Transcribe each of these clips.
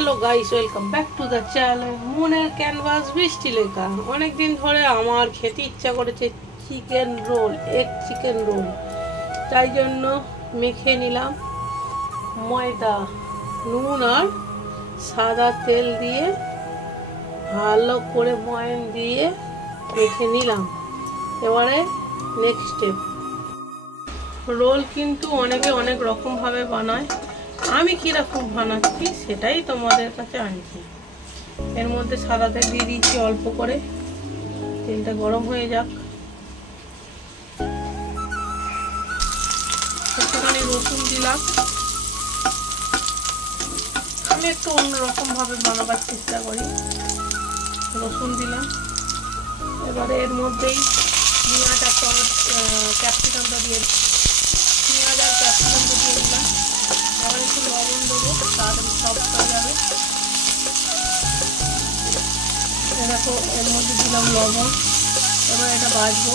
Hello guys, welcome back to the channel মনের canvas বৃষ্টি লেখা। অনেকদিন ধরে আমার খেতে ইচ্ছা করেছে chicken roll, egg chicken roll. তাই জন্য মেখে নিলাম ময়দা, নুন আর সাদা তেল দিয়ে ভালো করে ময়ান দিয়ে মেখে নিলাম। এবারে নেক্সট স্টেপ, রোল কিন্তু অনেকে অনেক রকমভাবে বানায়, আমি কীরকম বানাচ্ছি সেটাই তোমাদের কাছে আনছি। এর মধ্যে সাদা তেল দিয়ে দিচ্ছি অল্প করে, তেলটা গরম হয়ে যাক। একটুখানি রসুন দিলাম, আমি একটু অন্যরকমভাবে বানাবার চেষ্টা করি। রসুন দিলাম, এবারে এর মধ্যেই পেঁয়াজ আর ক্যাপসিকামটা দিয়ে পেঁয়াজ আর ক্যাপসিকামটা দিয়ে দিলাম। আবার একটু লবণ দেবো, তাড়াতাড়ি সফট হয়ে যাবে। দেখো এর মধ্যে দিলাম লবণ, এবার এটা ভাজবো।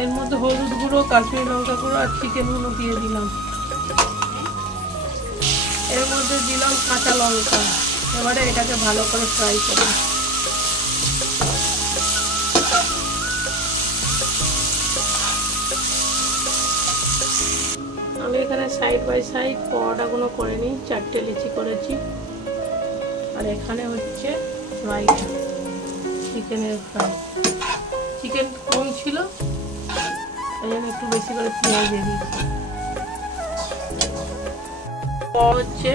এর মধ্যে হলুদ গুঁড়ো, কাশ্মীরি লঙ্কা গুঁড়ো আর চিকেন গুঁড়ো দিয়ে দিলাম। এর মধ্যে দিলাম কাঁচা লঙ্কা। এবারে এটাকে ভালো করে ফ্রাই করব। আমি এখানে সাইড বাই সাইড পরোটাগুলো করে নিই, 4টে লিচি করেছি। আর এখানে হচ্ছে ফ্রাইটা, চিকেনের ফ্রাই। চিকেন কম ছিল, তাই জন্য একটু বেশি করে পেঁয়াজ দিয়ে দিয়েছি। হচ্ছে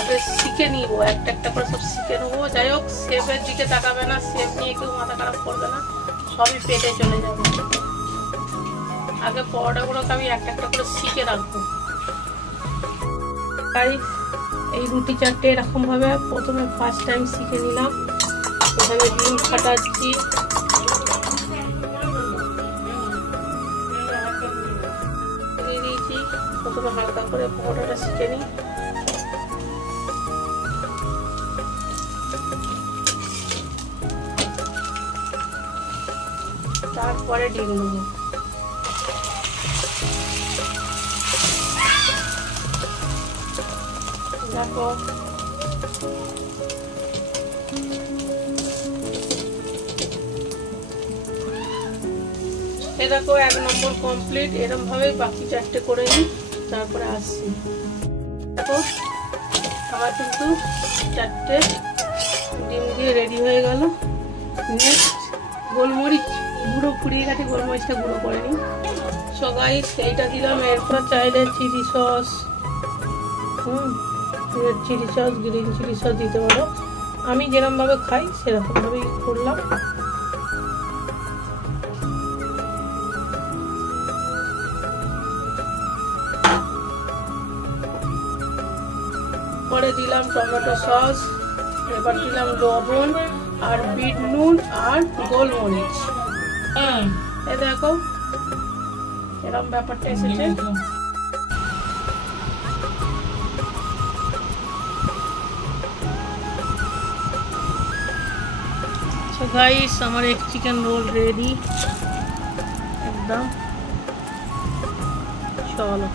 আগে শিখে নিব, একটা একটা করে সব শিখে নেবো। যাই হোক, শেফের দিকে তাকাবে না, শেফ নিয়ে কেউ মাথা খারাপ করবে না, সবই পেটে চলে যাবে। আগে পরোটাগুলোকে আমি একটা একটা করে শিখে রাখবো। তাই এই রুটি 4টে এরকম ভাবে প্রথমে ফার্স্ট টাইম শিখে নিলাম। এখানে ডিম ফাটাচ্ছি, দিয়ে দিয়েছি। প্রথমে হালকা করে পরোটাটা শিখে নিই, তারপরে ডিম নেবো। দেখো এ দেখো 1 নম্বর কমপ্লিট। এরকম ভাবে বাকি 4টে করে নিই, তারপরে আসছি। দেখো আমার কিন্তু 4টে ডিম দিয়ে রেডি হয়ে গেল। নেক্সট গোলমরিচ গুঁড়ো, কুড়িয়ে কাটি গোলমরিচটা গুঁড়ো করে নিই। সো গাইস, এইটা দিলাম। এরপর চাইলে chilli sauce, red chilli sauce, green chilli sauce দিতে পারো। আমি যেরকম ভাবে খাই সেরকম ভাবেই করলাম। পরে দিলাম টমেটো সস, এবার দিলাম লবণ আর বিট নুন আর গোলমরিচ। এ দেখো এরকম ব্যাপারটা এসেছে। সো গাইস, আমার এক চিকেন রোল রেডি একদম। চলো।